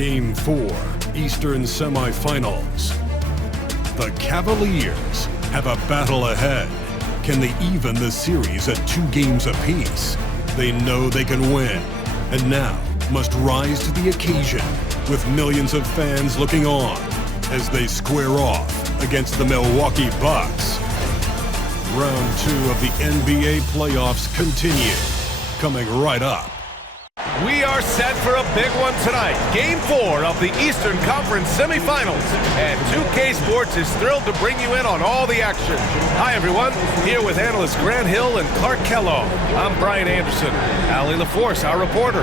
Game 4, Eastern Semifinals. The Cavaliers have a battle ahead. Can they even the series at 2 games apiece? They know they can win, and now must rise to the occasion with millions of fans looking on as they square off against the Milwaukee Bucks. Round 2 of the NBA playoffs continue, coming right up. We are set for a big one tonight. Game 4 of the Eastern Conference semifinals. And 2K Sports is thrilled to bring you in on all the action. Hi, everyone. Here with analysts Grant Hill and Clark Kellogg. I'm Brian Anderson. Allie LaForce, our reporter.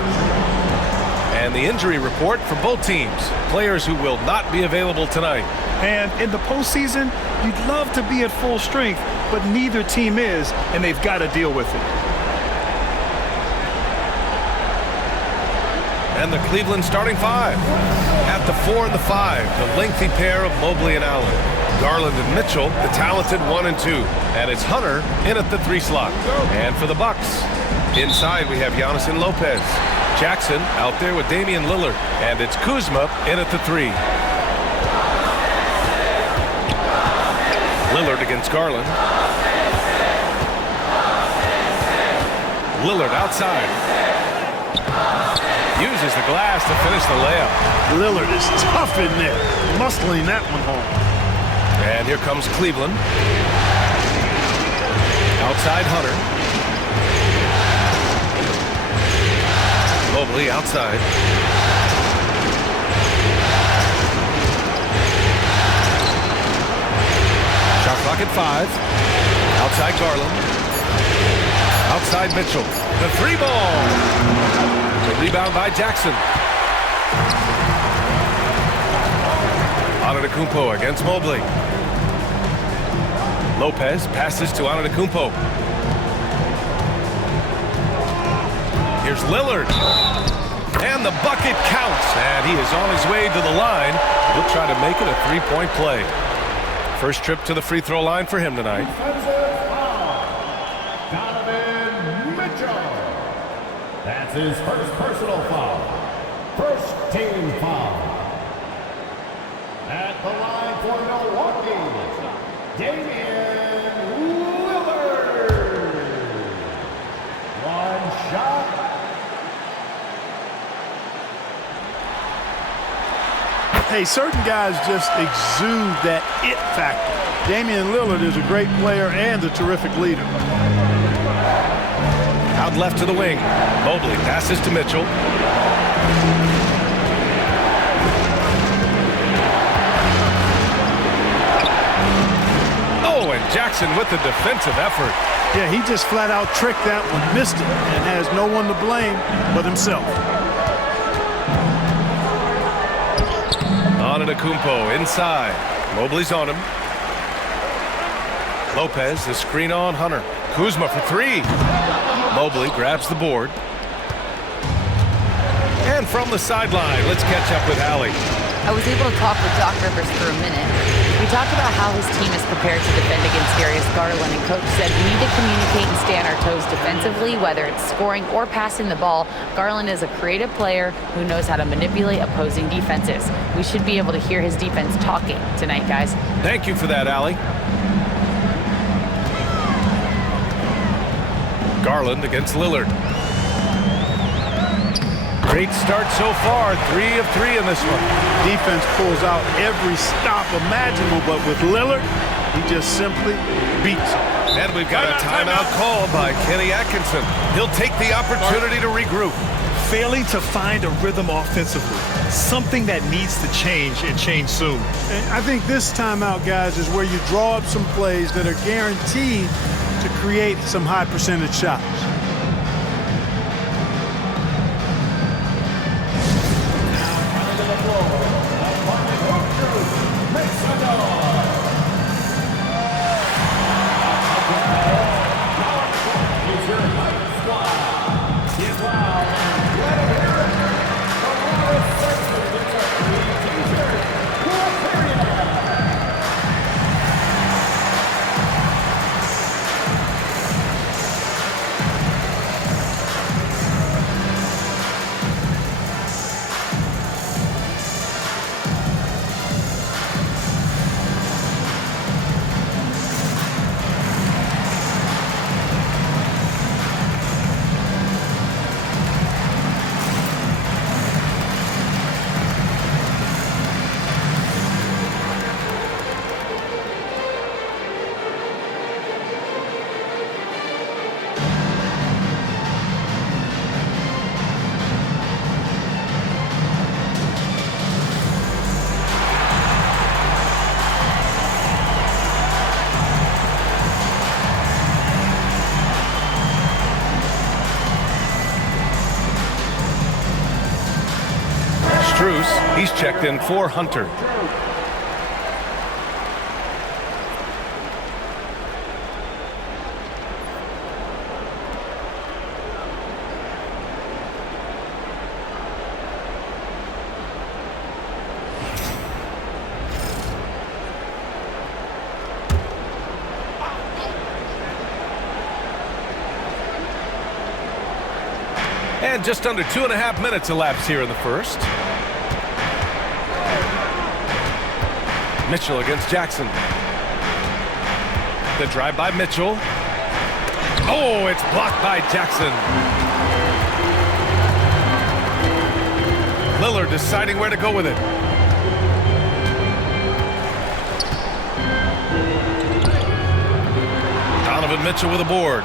And the injury report for both teams. Players who will not be available tonight. And in the postseason, you'd love to be at full strength, but neither team is, and they've got to deal with it. And the Cleveland starting 5. At the 4 and the 5, the lengthy pair of Mobley and Allen. Garland and Mitchell, the talented 1 and 2. And it's Hunter in at the 3 slot. And for the Bucks, inside we have Giannis and Lopez. Jackson out there with Damian Lillard. And it's Kuzma in at the 3. Lillard against Garland. Lillard outside. Uses the glass to finish the layup. Lillard is tough in there, muscling that one home. And here comes Cleveland. Outside Hunter. Mobley outside. Shot clock at 5. Outside Garland. Outside Mitchell. The 3-ball. The rebound by Jackson. Antetokounmpo against Mobley. Lopez passes to Antetokounmpo. Here's Lillard. And the bucket counts. And he is on his way to the line. He'll try to make it a 3-point play. First trip to the free throw line for him tonight. That's his first personal foul. First team foul. At the line for Milwaukee, Damian Lillard. One shot. Hey, certain guys just exude that it factor. Damian Lillard is a great player and a terrific leader. Out left to the wing. Mobley passes to Mitchell. Oh, and Jackson with the defensive effort. Yeah, he just flat out tricked that one, missed it, and has no one to blame but himself. Antetokounmpo inside. Mobley's on him. Lopez, the screen on Hunter. Kuzma for 3. Mobley grabs the board. And from the sideline, let's catch up with Allie. I was able to talk with Doc Rivers for a minute. We talked about how his team is prepared to defend against Darius Garland, and Coach said we need to communicate and stay on our toes defensively, whether it's scoring or passing the ball. Garland is a creative player who knows how to manipulate opposing defenses. We should be able to hear his defense talking tonight, guys. Thank you for that, Allie. Garland against Lillard. Great start so far. 3 of 3 in this one. Defense pulls out every stop imaginable, but with Lillard, he just simply beats him. And we've got a timeout called by Kenny Atkinson. He'll take the opportunity to regroup. Failing to find a rhythm offensively, something that needs to change and change soon. And I think this timeout, guys, is where you draw up some plays that are guaranteed to create some high percentage shots. Struce, he's checked in for Hunter. And just under 2.5 minutes elapsed here in the first. Mitchell against Jackson. The drive by Mitchell. Oh, it's blocked by Jackson. Lillard deciding where to go with it. Donovan Mitchell with a board.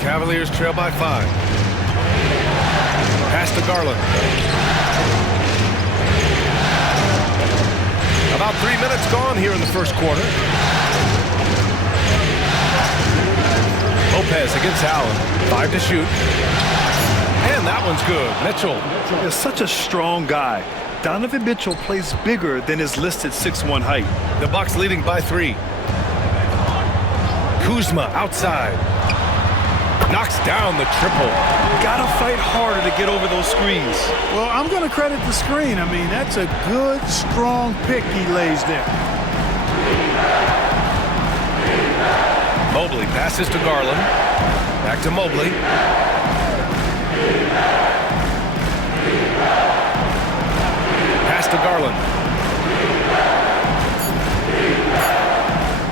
Cavaliers trail by 5. Pass to Garland. About 3 minutes gone here in the first quarter. Lopez against Allen. 5 to shoot. And that one's good. Mitchell. He's such a strong guy. Donovan Mitchell plays bigger than his listed 6'1" height. The Bucks leading by 3. Kuzma outside. Knocks down the triple. Gotta fight harder to get over those screens. Well, I'm going to credit the screen. I mean, that's a good, strong pick he lays there. Mobley passes to Garland. Back to Mobley. Pass to Garland.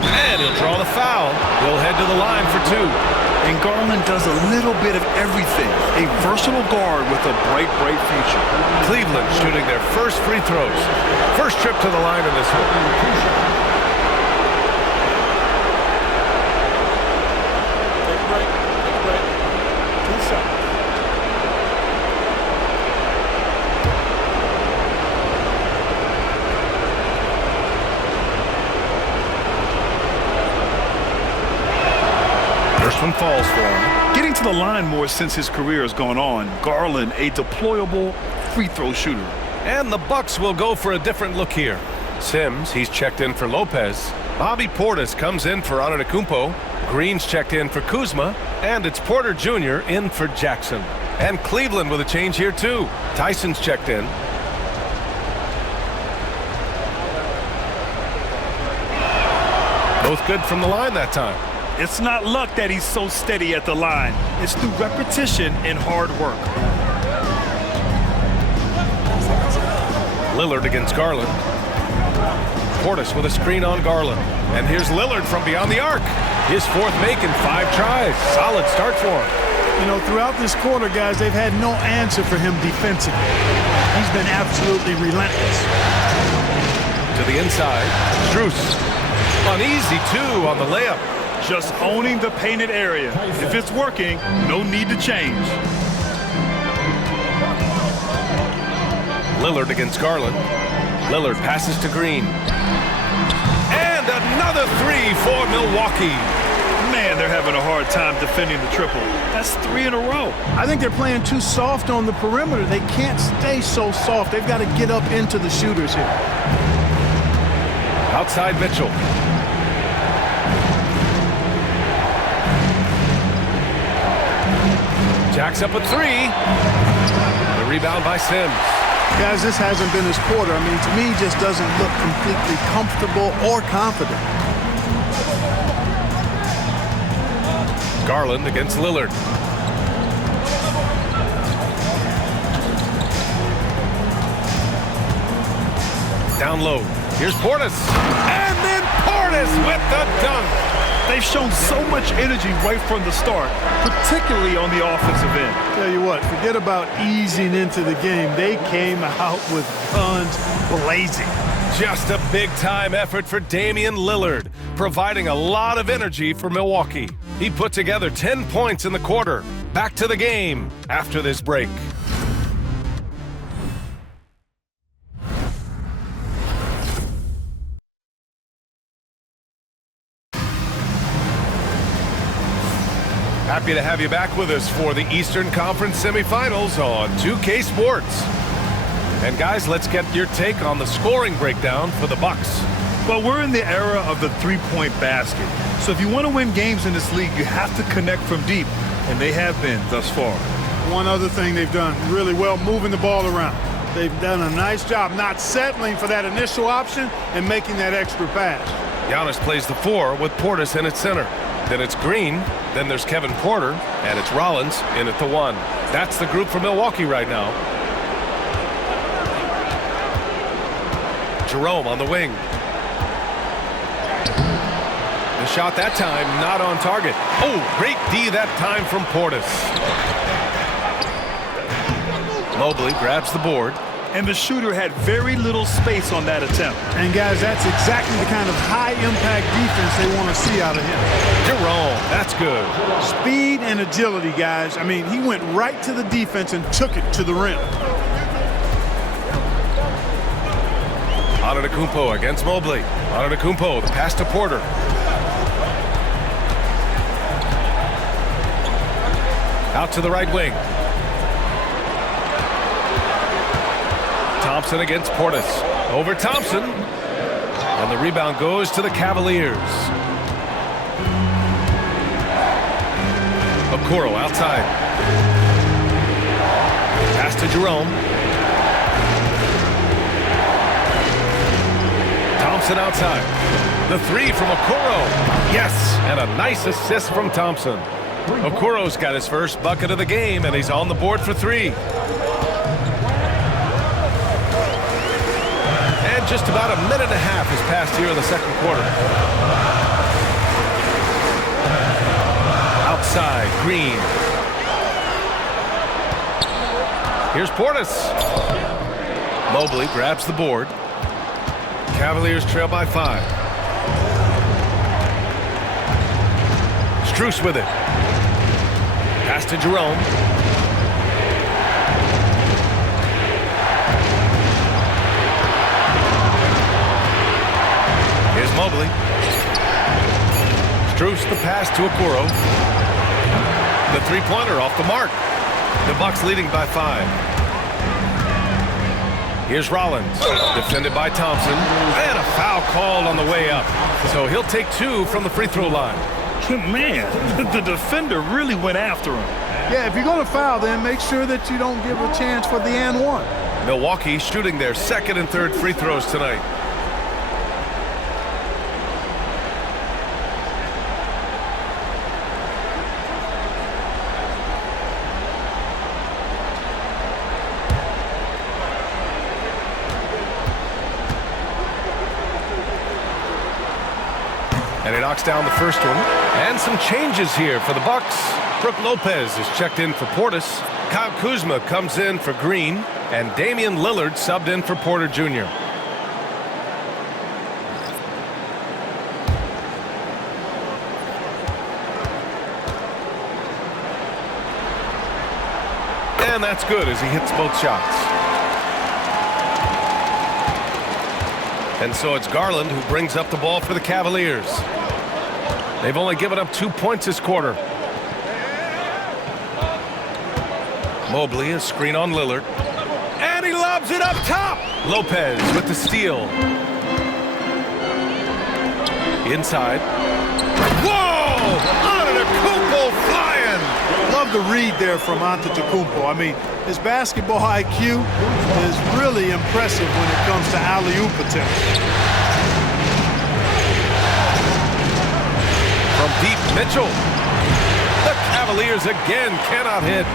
And he'll draw the foul. He'll head to the line for 2. And Garland does a little bit of everything. A versatile guard with a bright, bright future. Cleveland shooting their first free throws. First trip to the line in this one. First one falls for him. Getting to the line more since his career has gone on. Garland, a deployable free throw shooter. And the Bucks will go for a different look here. Sims, he's checked in for Lopez. Bobby Portis comes in for Antetokounmpo. Green's checked in for Kuzma. And it's Porter Jr. in for Jackson. And Cleveland with a change here too. Tyson's checked in. Both good from the line that time. It's not luck that he's so steady at the line. It's through repetition and hard work. Lillard against Garland. Portis with a screen on Garland. And here's Lillard from beyond the arc. His 4th make in 5 tries. Solid start for him. You know, throughout this quarter, guys, they've had no answer for him defensively. He's been absolutely relentless. To the inside. Struce. An easy 2 on the layup. Just owning the painted area. If it's working, no need to change. Lillard against Garland. Lillard passes to Green. And another 3 for Milwaukee. Man, they're having a hard time defending the triple. That's 3 in a row. I think they're playing too soft on the perimeter. They can't stay so soft. They've got to get up into the shooters here. Outside Mitchell. Jacks up a 3. The rebound by Sims. Guys, this hasn't been his quarter. I mean, to me, he just doesn't look completely comfortable or confident. Garland against Lillard. Down low. Here's Portis. And then Portis with the dunk. They've shown so much energy right from the start, particularly on the offensive end. Tell you what, forget about easing into the game. They came out with guns blazing. Just a big-time effort for Damian Lillard, providing a lot of energy for Milwaukee. He put together 10 points in the quarter. Back to the game after this break. Happy to have you back with us for the Eastern Conference semifinals on 2K Sports. And guys, let's get your take on the scoring breakdown for the Bucks. Well, we're in the era of the three-point basket. So if you want to win games in this league, you have to connect from deep, and they have been thus far. One other thing they've done really well, moving the ball around. They've done a nice job not settling for that initial option and making that extra pass. Giannis plays the 4 with Portis in its center. Then it's Green, then there's Kevin Porter, and it's Rollins in at the 1. That's the group for Milwaukee right now. Jerome on the wing. The shot that time not on target. Oh, great D that time from Portis. Mobley grabs the board. And the shooter had very little space on that attempt. And guys, that's exactly the kind of high-impact defense they want to see out of him. Jerome, that's good. Speed and agility, guys. I mean, he went right to the defense and took it to the rim. Antetokounmpo against Mobley. Antetokounmpo, the pass to Porter. Out to the right wing. Thompson against Portis. Over Thompson. And the rebound goes to the Cavaliers. Okoro outside. Pass to Jerome. Thompson outside. The 3 from Okoro. Yes, and a nice assist from Thompson. Okoro's got his first bucket of the game, and he's on the board for 3. And just about a minute and a half has passed here in the second quarter. Outside, Green. Here's Portis. Mobley grabs the board. Cavaliers trail by 5. Strus with it. Pass to Jerome. Here's Mobley. Strus the pass to Okoro. The three-pointer off the mark. The Bucks leading by 5. Here's Rollins, defended by Thompson, and a foul called on the way up. So he'll take 2 from the free throw line. Man, the defender really went after him. Yeah, if you're going to foul, then make sure that you don't give a chance for the and 1. Milwaukee shooting their second and third free throws tonight. And he knocks down the first one. And some changes here for the Bucks. Brook Lopez is checked in for Portis. Kyle Kuzma comes in for Green. And Damian Lillard subbed in for Porter Jr. And that's good as he hits both shots. And so it's Garland who brings up the ball for the Cavaliers. They've only given up 2 points this quarter. Mobley, a screen on Lillard. And he lobs it up top. Lopez with the steal. Inside. Whoa! Antetokounmpo flying! Love the read there from Antetokounmpo. I mean, his basketball IQ is really impressive when it comes to alley-oop attempts. From deep, Mitchell. The Cavaliers again cannot hit.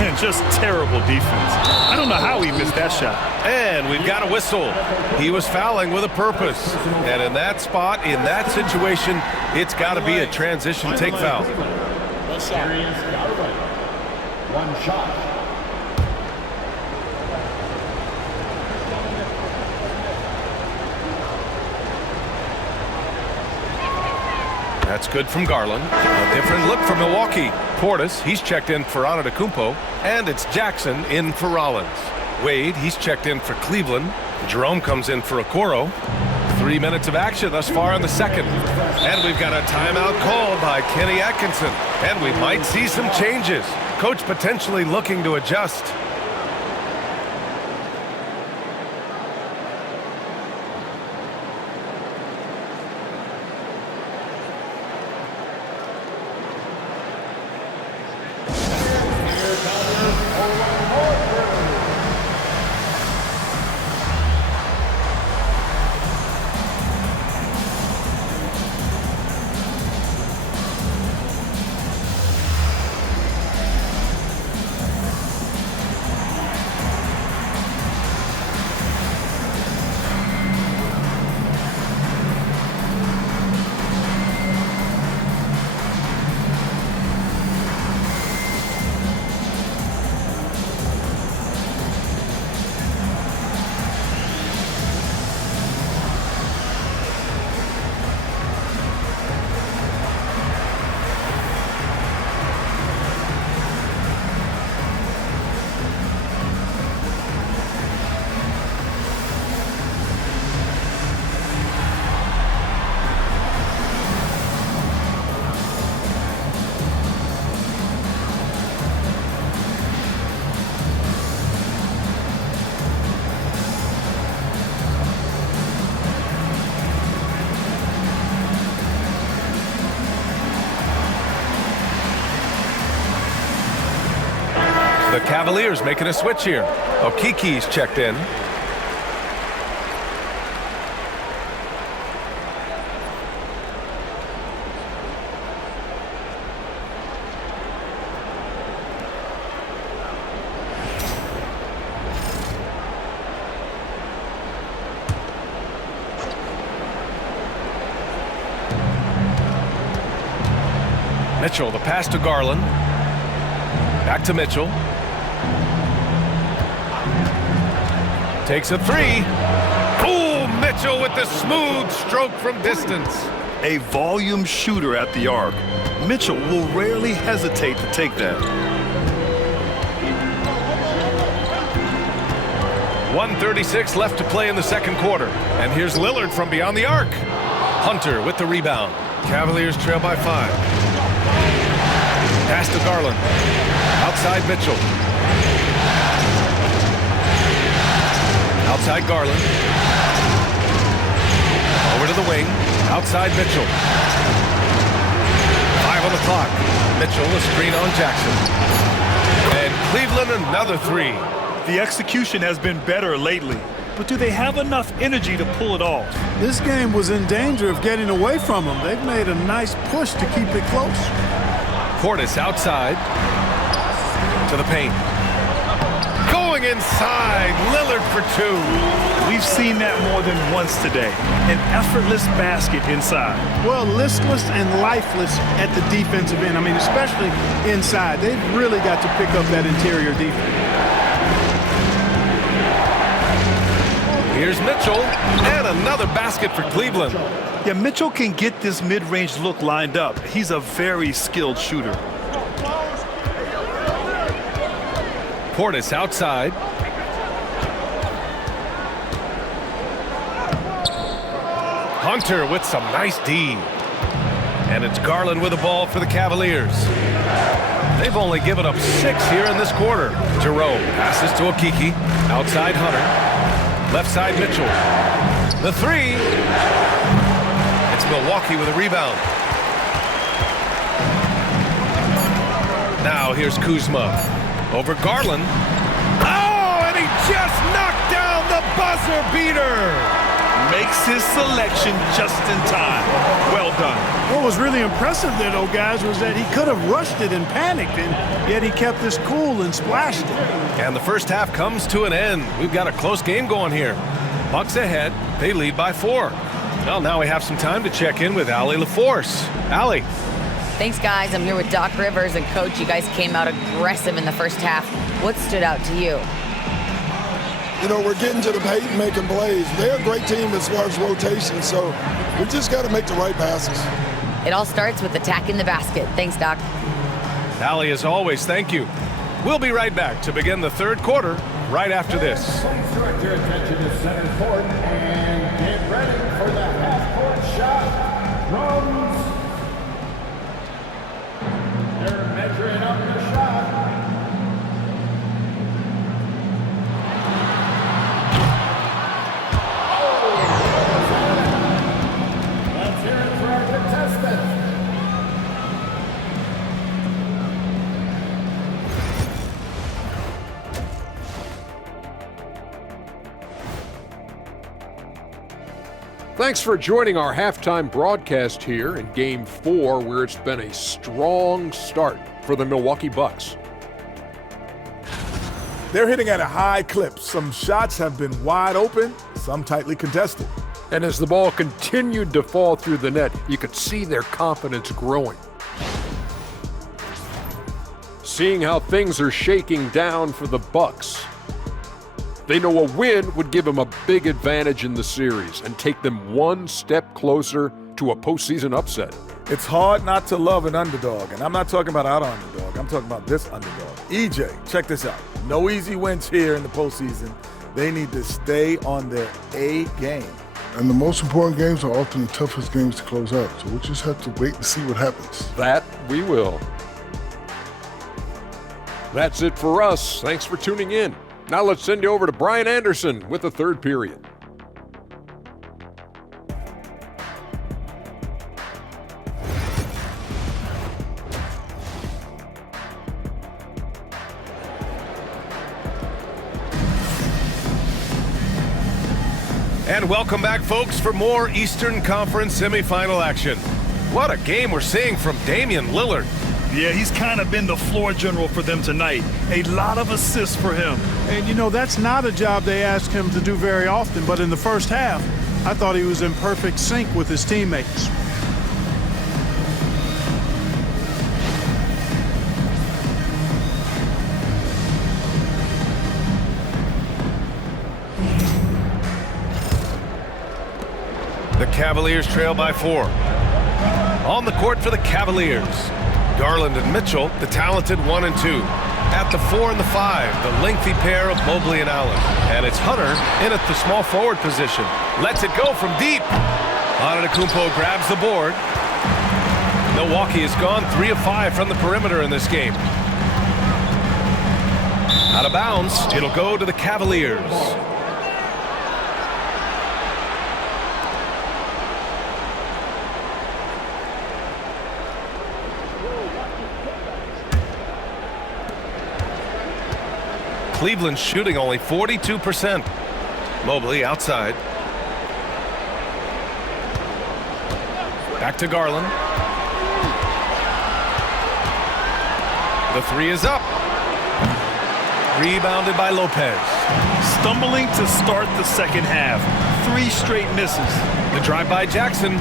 And just terrible defense. I don't know how he missed that shot. And we've got a whistle. He was fouling with a purpose. And in that spot, in that situation, it's got to be a transition take foul. Series got away. 1 shot. That's good from Garland. A different look for Milwaukee. Portis, he's checked in for Antetokounmpo. And it's Jackson in for Rollins. Wade, he's checked in for Cleveland. Jerome comes in for Okoro. 3 minutes of action thus far in the second. And we've got a timeout called by Kenny Atkinson. And we might see some changes. Coach potentially looking to adjust. The Cavaliers making a switch here. Okiki's checked in. Mitchell, the pass to Garland. Back to Mitchell. Takes a three. Oh, Mitchell with the smooth stroke from distance. A volume shooter at the arc. Mitchell will rarely hesitate to take that. 1:36 left to play in the second quarter. And here's Lillard from beyond the arc. Hunter with the rebound. Cavaliers trail by 5. Pass to Garland. Outside Mitchell. Outside Garland. Over to the wing. Outside Mitchell. 5 on the clock. Mitchell, a screen on Jackson. And Cleveland another 3. The execution has been better lately, but do they have enough energy to pull it off? This game was in danger of getting away from them. They've made a nice push to keep it close. Portis outside to the paint. Going inside, Lillard for 2. We've seen that more than once today. An effortless basket inside. Well, listless and lifeless at the defensive end. I mean, especially inside. They've really got to pick up that interior defense. Here's Mitchell, and another basket for Cleveland. Yeah, Mitchell can get this mid-range look lined up. He's a very skilled shooter. Portis outside. Hunter with some nice D. And it's Garland with the ball for the Cavaliers. They've only given up 6 here in this quarter. Jerome passes to Okiki. Outside Hunter. Left side Mitchell. The 3. It's Milwaukee with a rebound. Now here's Kuzma. Over Garland. Oh, and he just knocked down the buzzer beater. Makes his selection just in time. Well done. What was really impressive there, though, guys, was that he could have rushed it and panicked, and yet he kept this cool and splashed it. And the first half comes to an end. We've got a close game going here. Bucks ahead. They lead by 4. Well, now we have some time to check in with Allie LaForce. Allie. Thanks, guys. I'm here with Doc Rivers. And, Coach, you guys came out aggressive in the first half. What stood out to you? You know, we're getting to the paint and making plays. They're a great team as far as rotation, so we just got to make the right passes. It all starts with attacking the basket. Thanks, Doc. Allie, as always, thank you. We'll be right back to begin the third quarter right after this. Please direct your attention to center court and get ready for the half-court shot. Drums. They're measuring up the shot. Let's hear it for our contestant. Thanks for joining our halftime broadcast here in Game 4, where it's been a strong start for the Milwaukee Bucks. They're hitting at a high clip. Some shots have been wide open, some tightly contested. And as the ball continued to fall through the net, you could see their confidence growing. Seeing how things are shaking down for the Bucks, they know a win would give them a big advantage in the series and take them one step closer to a postseason upset. It's hard not to love an underdog, and I'm not talking about our underdog. I'm talking about this underdog. EJ, check this out. No easy wins here in the postseason. They need to stay on their A game. And the most important games are often the toughest games to close out, so we'll just have to wait and see what happens. That we will. That's it for us. Thanks for tuning in. Now let's send you over to Brian Anderson with the third period. And welcome back, folks, for more Eastern Conference semifinal action. What a game we're seeing from Damian Lillard. Yeah, he's kind of been the floor general for them tonight. A lot of assists for him. And, you know, that's not a job they ask him to do very often, but in the first half, I thought he was in perfect sync with his teammates. The Cavaliers trail by 4. On the court for the Cavaliers, Garland and Mitchell, the talented 1 and 2. At the 4 and the 5, the lengthy pair of Mobley and Allen. And it's Hunter in at the small forward position. Lets it go from deep. Antetokounmpo grabs the board. Milwaukee has gone 3 of 5 from the perimeter in this game. Out of bounds, it'll go to the Cavaliers. Cleveland shooting only 42%. Mobley outside. Back to Garland. The 3 is up. Rebounded by Lopez. Stumbling to start the second half. 3 straight misses. The drive by Jackson.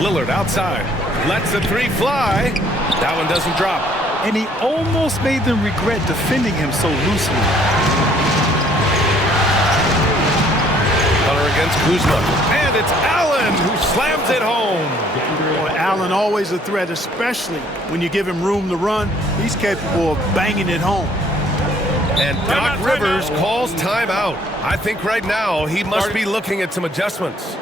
Lillard outside. Lets the 3 fly. That one doesn't drop. And he almost made them regret defending him so loosely. Hunter against Kuzma. And it's Allen who slams it home. Boy, Allen always a threat, especially when you give him room to run. He's capable of banging it home. And Doc Rivers calls timeout. I think right now he must be looking at some adjustments.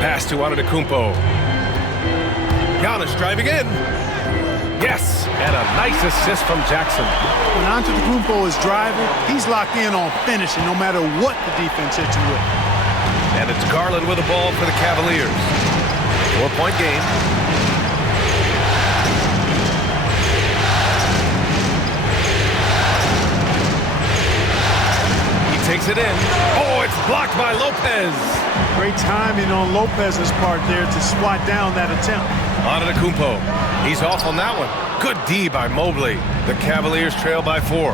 Pass to Antetokounmpo. Giannis driving in. Yes, and a nice assist from Jackson. When Antetokounmpo is driving, he's locked in on finishing no matter what the defense hits him with. And it's Garland with the ball for the Cavaliers. 4-point game. He takes it in. Oh, it's blocked by Lopez. Great timing on Lopez's part there to swat down that attempt. Antetokounmpo. He's off on that one. Good D by Mobley. The Cavaliers trail by 4.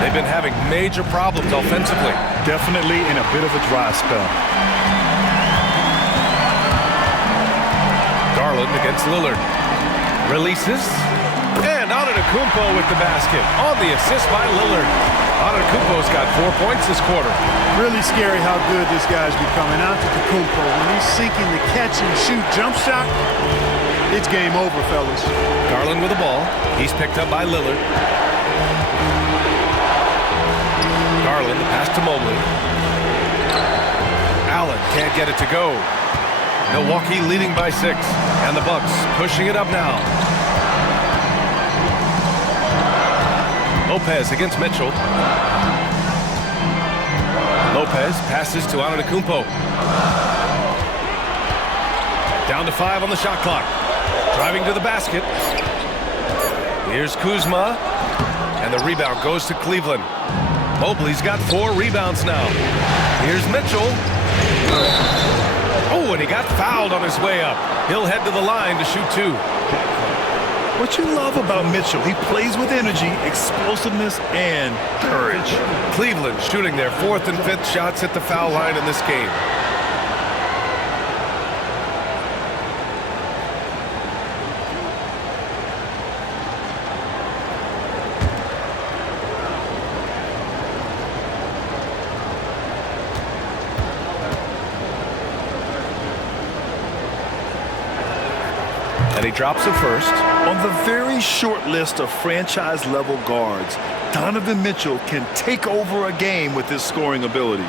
They've been having major problems offensively. Definitely in a bit of a dry spell. Garland against Lillard. Releases. And Antetokounmpo Antetokounmpo with the basket on the assist by Lillard. Antetokounmpo's got 4 points this quarter. Really scary how good this guy's becoming. Antetokounmpo, when he's sinking the catch-and-shoot jump shot, it's game over, fellas. Garland with the ball. He's picked up by Lillard. Garland, the pass to Mobley. Allen can't get it to go. Milwaukee leading by 6, and the Bucks pushing it up now. Lopez against Mitchell. Lopez passes to Antetokounmpo. Down to 5 on the shot clock. Driving to the basket. Here's Kuzma, and the rebound goes to Cleveland. Mobley's got 4 rebounds now. Here's Mitchell. Oh, and he got fouled on his way up. He'll head to the line to shoot 2. What you love about Mitchell, he plays with energy, explosiveness, and courage. Cleveland shooting their 4th and 5th shots at the foul line in this game. And he drops it first. On the very short list of franchise-level guards, Donovan Mitchell can take over a game with his scoring ability.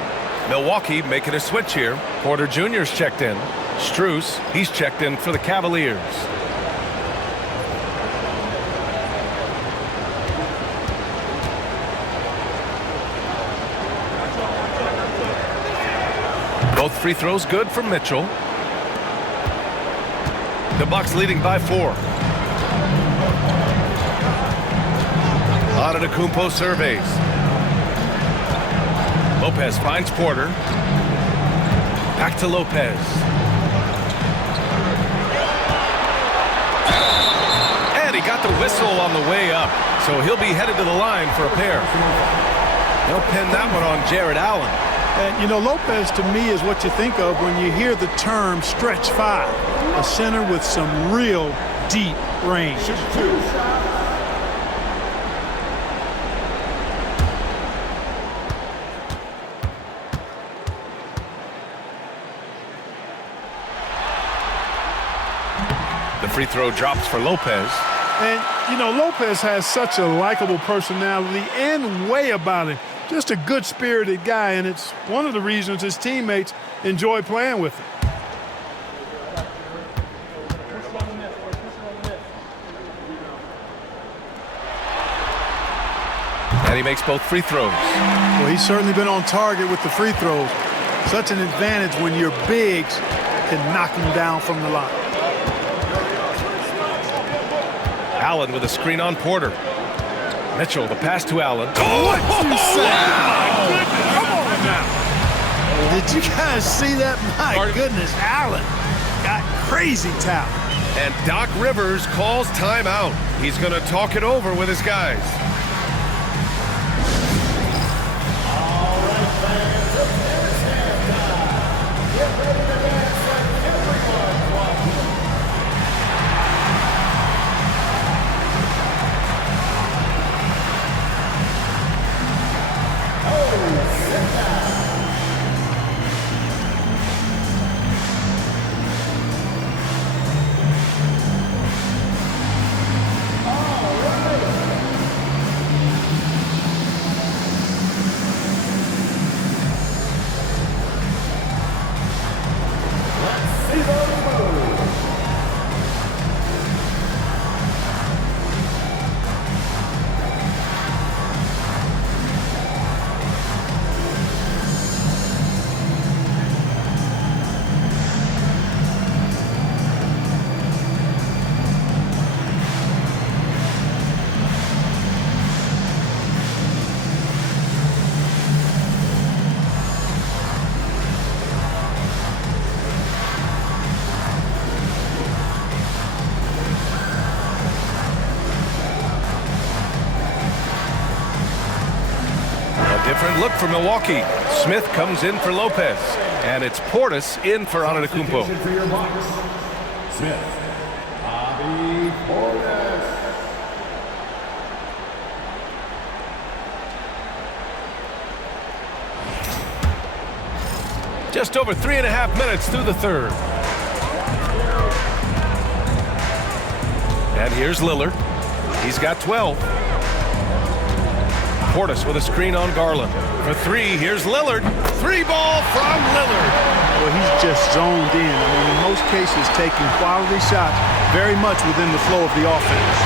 Milwaukee making a switch here. Porter Jr.'s checked in. Strus, he's checked in for the Cavaliers. Both free throws good from Mitchell. The Bucks leading by 4. Antetokounmpo surveys. Lopez finds Porter. Back to Lopez. And he got the whistle on the way up, so he'll be headed to the line for a pair. They'll pin that one on Jared Allen. And, you know, Lopez to me is what you think of when you hear the term stretch 5. A center with some real deep range. The free throw drops for Lopez. And, you know, Lopez has such a likable personality and way about him. Just a good-spirited guy, and it's one of the reasons his teammates enjoy playing with him. And he makes both free throws. Well, he's certainly been on target with the free throws. Such an advantage when your bigs can knock him down from the line. Allen with a screen on Porter. Mitchell, the pass to Allen. What you say? Come on now. Did you guys see that? My goodness, Allen got crazy talent. And Doc Rivers calls timeout. He's going to talk it over with his guys. All right, fans, it's halftime. Get ready to dance like everyone's watching. Oh, sit down. Different look for Milwaukee. Smith comes in for Lopez. And it's Portis in for Antetokounmpo. For your Bucks, Smith, Bobby Portis. Just over 3.5 minutes through the third. And here's Lillard. He's got 12. Portis with a screen on Garland. For three, here's Lillard. Three ball from Lillard. Well, he's just zoned in. I mean, in most cases, taking quality shots very much within the flow of the offense.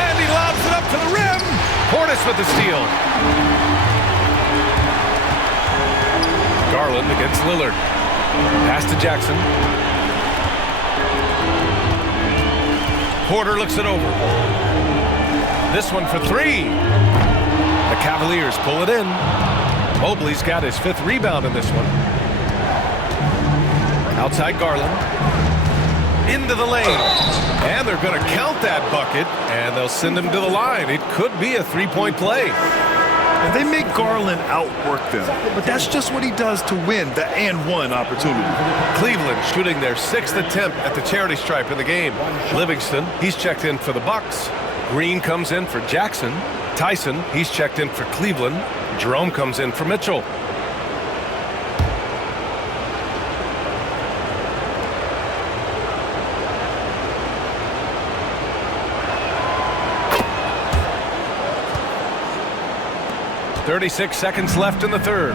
And he lobs it up to the rim. Portis with the steal. Garland against Lillard. Pass to Jackson. Porter looks it over. This one for three. The Cavaliers pull it in. Mobley's got his 5th rebound in this one. Outside Garland. Into the lane. And they're going to count that bucket, and they'll send him to the line. It could be a 3-point play. And they make Garland outwork them. But that's just what he does to win the and-one opportunity. Cleveland shooting their 6th attempt at the charity stripe in the game. Livingston, he's checked in for the Bucks. Green comes in for Jackson. Tyson, he's checked in for Cleveland. Jerome comes in for Mitchell. .36 seconds left in the third.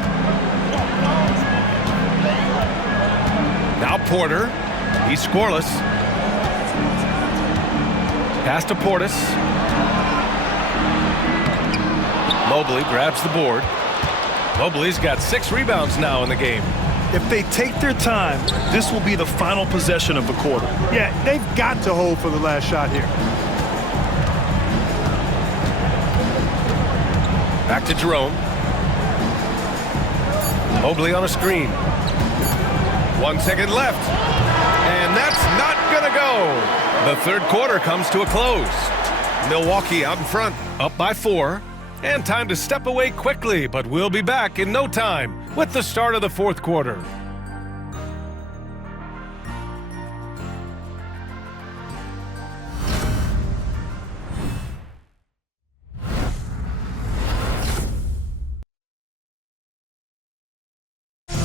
Now Porter. He's scoreless. Pass to Portis. Mobley grabs the board. Mobley's got 6 rebounds now in the game. If they take their time, this will be the final possession of the quarter. Yeah, they've got to hold for the last shot here. Back to Jerome. Mobley on a screen. 1 second left. And that's not gonna go. The third quarter comes to a close. Milwaukee out in front, up by 4. And time to step away quickly, but we'll be back in no time with the start of the fourth quarter.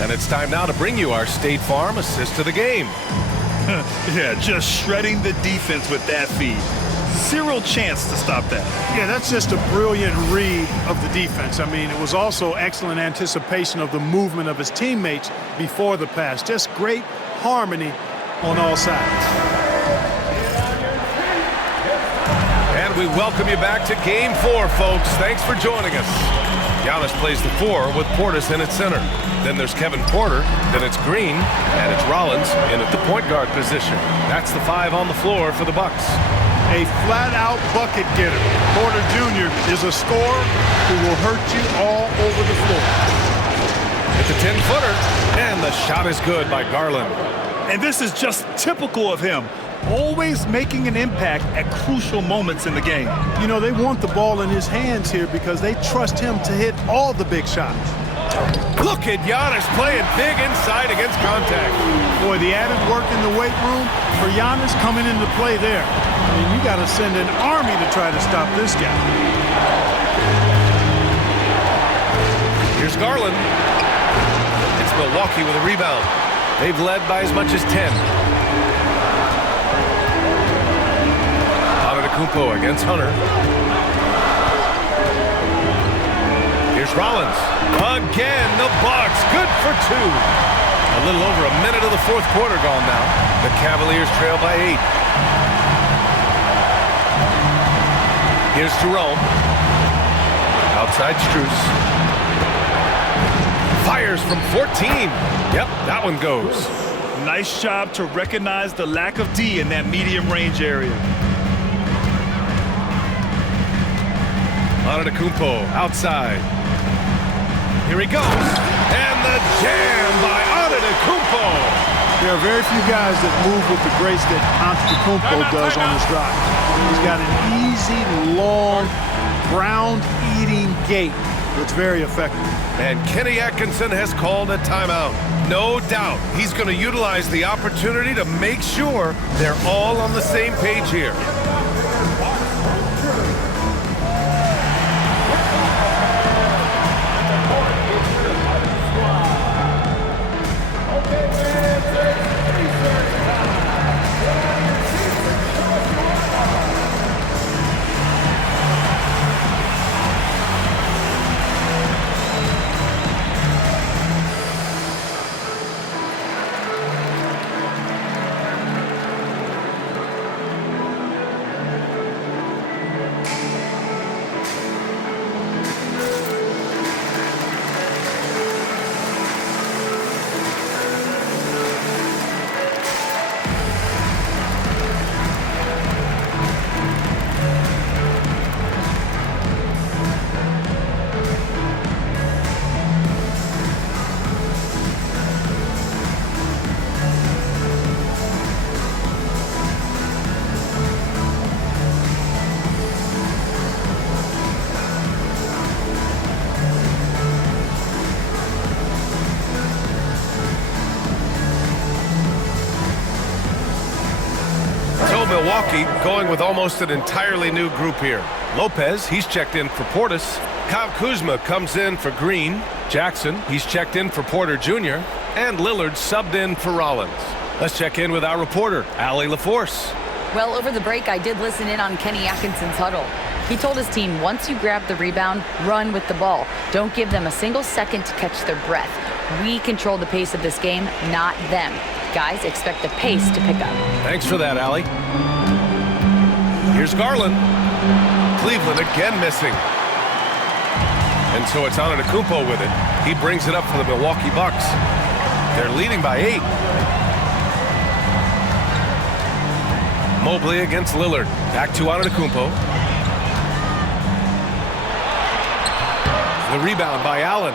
And it's time now to bring you our State Farm assist of the game. Yeah, just shredding the defense with that feed. Zero chance to stop that. Yeah, that's just a brilliant read of the defense. I mean, it was also excellent anticipation of the movement of his teammates before the pass. Just great harmony on all sides. And we welcome you back to Game 4, folks. Thanks for joining us. Giannis plays the 4 with Portis in at center. Then there's Kevin Porter, then it's Green, and it's Rollins in at the point guard position. That's the 5 on the floor for the Bucks. A flat-out bucket getter. Porter Jr. is a scorer who will hurt you all over the floor. At the 10-footer, and the shot is good by Garland. And this is just typical of him. Always making an impact at crucial moments in the game. You know, they want the ball in his hands here because they trust him to hit all the big shots. Look at Giannis playing big inside against contact. Boy, the added work in the weight room for Giannis coming into play there. I mean, you got to send an army to try to stop this guy. Here's Garland. It's Milwaukee with a rebound. They've led by as much as 10. Kumpo against Hunter. Here's Rollins. Again, the Bucks. Good for 2. A little over a minute of the fourth quarter gone now. The Cavaliers trail by 8. Here's Jerome. Outside Strus. Fires from 14. Yep, that one goes. Nice job to recognize the lack of D in that medium range area. Antetokounmpo outside. Here he goes. And the jam by Antetokounmpo. There are very few guys that move with the grace that Antetokounmpo does on his drive. He's got an easy, long, ground-eating gait that's very effective. And Kenny Atkinson has called a timeout. No doubt he's going to utilize the opportunity to make sure they're all on the same page here. Milwaukee going with almost an entirely new group here. Lopez, he's checked in for Portis. Kyle Kuzma comes in for Green. Jackson, he's checked in for Porter Jr. And Lillard subbed in for Rollins. Let's check in with our reporter, Allie LaForce. Well, over the break, I did listen in on Kenny Atkinson's huddle. He told his team, once you grab the rebound, run with the ball. Don't give them a single second to catch their breath. We control the pace of this game, not them. Guys, expect the pace to pick up. Thanks for that, Allie. Here's Garland. Cleveland again missing. And so it's Antetokounmpo with it. He brings it up for the Milwaukee Bucks. They're leading by 8. Mobley against Lillard. Back to Antetokounmpo. The rebound by Allen.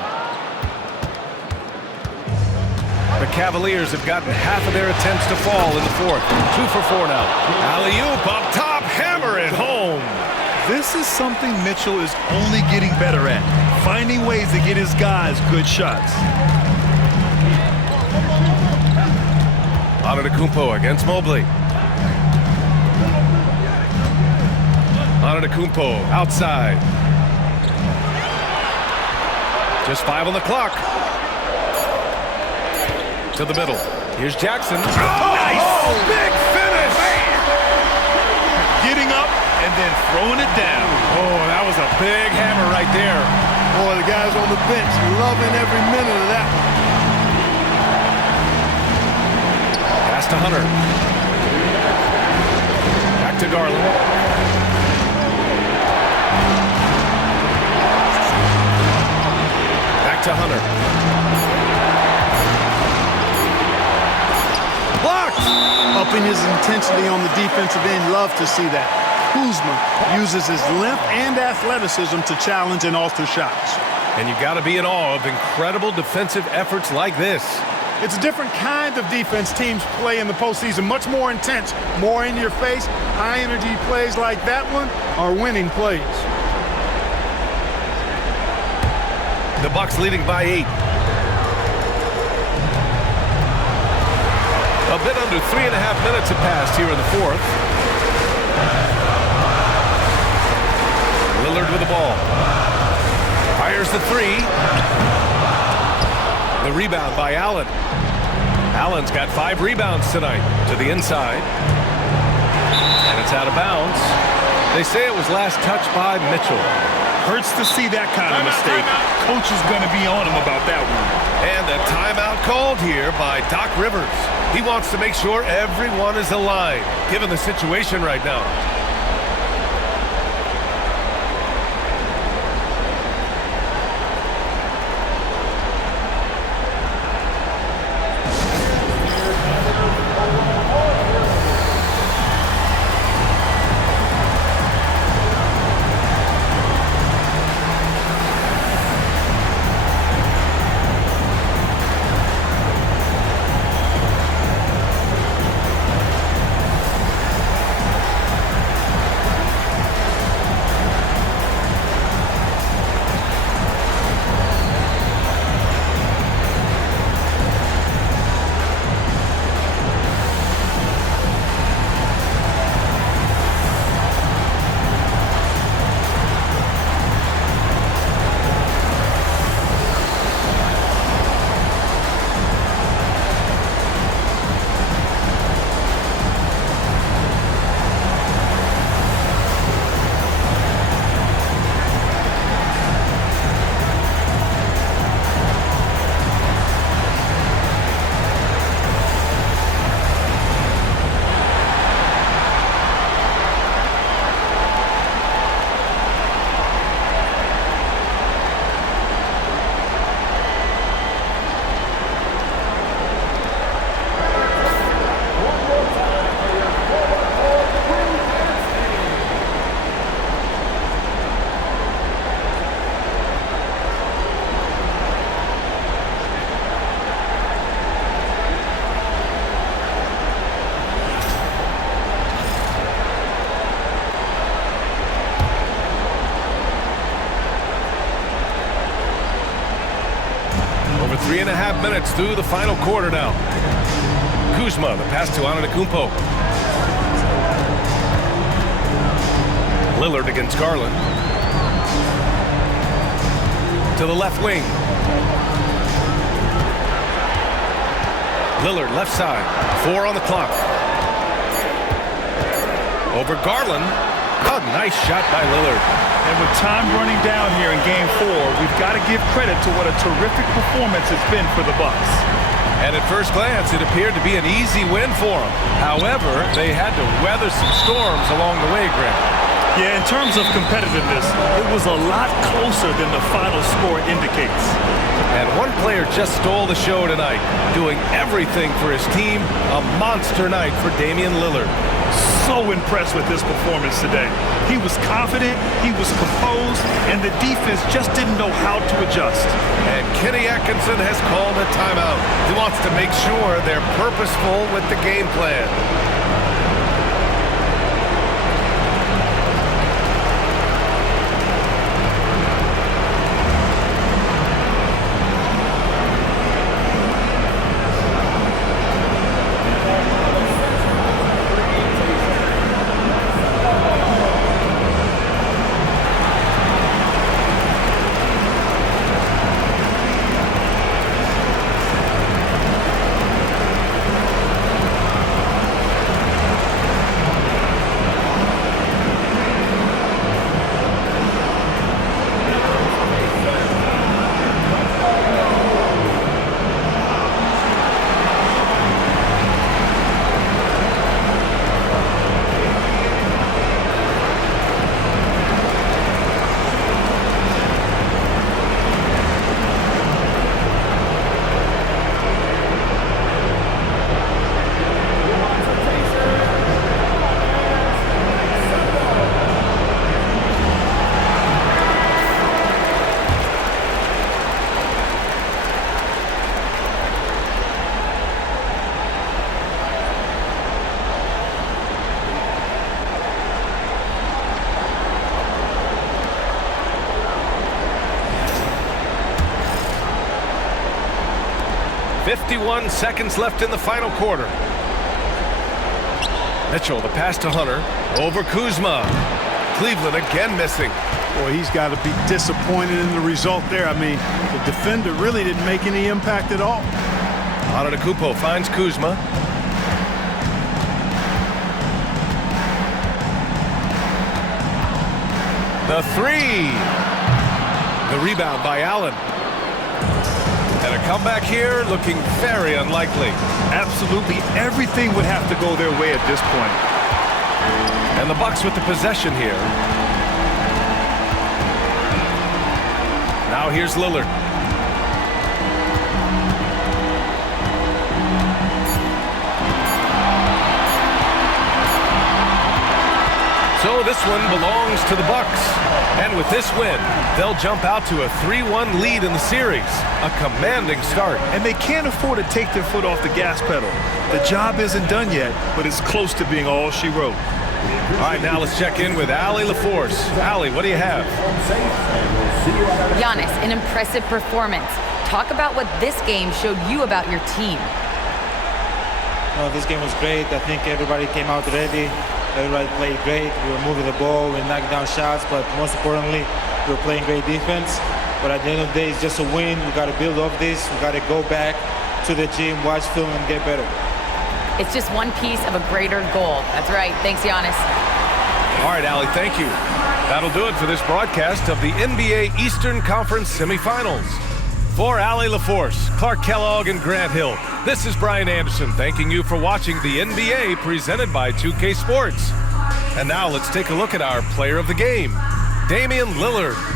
The Cavaliers have gotten half of their attempts to fall in the fourth. 2 for 4 now. Alley-oop up top, hammer it home. This is something Mitchell is only getting better at, finding ways to get his guys good shots. Antetokounmpo against Mobley. Antetokounmpo outside. Just 5 on the clock. To the middle. Here's Jackson. Nice! Big finish! Getting up and then throwing it down. Oh, that was a big hammer right there. Boy, the guys on the bench loving every minute of that one. Pass to Hunter. Back to Garland. Back to Hunter. Blocked! Upping his intensity on the defensive end. Love to see that. Kuzma uses his length and athleticism to challenge and alter shots. And you got to be in awe of incredible defensive efforts like this. It's a different kind of defense teams play in the postseason. Much more intense, more in your face. High energy plays like that one are winning plays. The Bucks leading by 8. A bit under 3.5 minutes have passed here in the fourth. Lillard with the ball. Fires the 3. The rebound by Allen. Allen's got 5 rebounds tonight to the inside. And it's out of bounds. They say it was last touched by Mitchell. Hurts to see that kind of mistake. Coach is going to be on him about that one. And a timeout called here by Doc Rivers. He wants to make sure everyone is aligned, given the situation right now. Over 3.5 minutes through the final quarter now. Kuzma, the pass to Antetokounmpo. Lillard against Garland. To the left wing. Lillard left side. 4 on the clock. Over Garland. Oh, nice shot by Lillard. And with time running down here in Game 4, we've got to give credit to what a terrific performance it's been for the Bucks. And at first glance, it appeared to be an easy win for them. However, they had to weather some storms along the way, Grant. Yeah, in terms of competitiveness, it was a lot closer than the final score indicates. And one player just stole the show tonight, doing everything for his team. A monster night for Damian Lillard. So impressed with this performance today. He was confident, he was composed, and the defense just didn't know how to adjust. And Kenny Atkinson has called a timeout. He wants to make sure they're purposeful with the game plan. .51 seconds left in the final quarter. Mitchell, the pass to Hunter. Over Kuzma. Cleveland again missing. Boy, he's got to be disappointed in the result there. I mean, the defender really didn't make any impact at all. Antetokounmpo finds Kuzma. The three. The rebound by Allen. And a comeback here looking very unlikely. Absolutely everything would have to go their way at this point. And the Bucks with the possession here. Now here's Lillard. So this one belongs to the Bucks. And with this win, they'll jump out to a 3-1 lead in the series. A commanding start. And they can't afford to take their foot off the gas pedal. The job isn't done yet, but it's close to being all she wrote. All right, now let's check in with Allie LaForce. Allie, what do you have? Giannis, an impressive performance. Talk about what this game showed you about your team. Well, this game was great. I think everybody came out ready. Everybody played great. We were moving the ball, we knocked down shots, but most importantly, we were playing great defense. But at the end of the day, it's just a win. We got to build off this. We got to go back to the gym, watch film, and get better. It's just one piece of a greater goal. That's right. Thanks, Giannis. All right, Allie, thank you. That'll do it for this broadcast of the NBA Eastern Conference semifinals. For Allie LaForce, Clark Kellogg, and Grant Hill, this is Brian Anderson thanking you for watching the NBA presented by 2K Sports. And now let's take a look at our player of the game, Damian Lillard.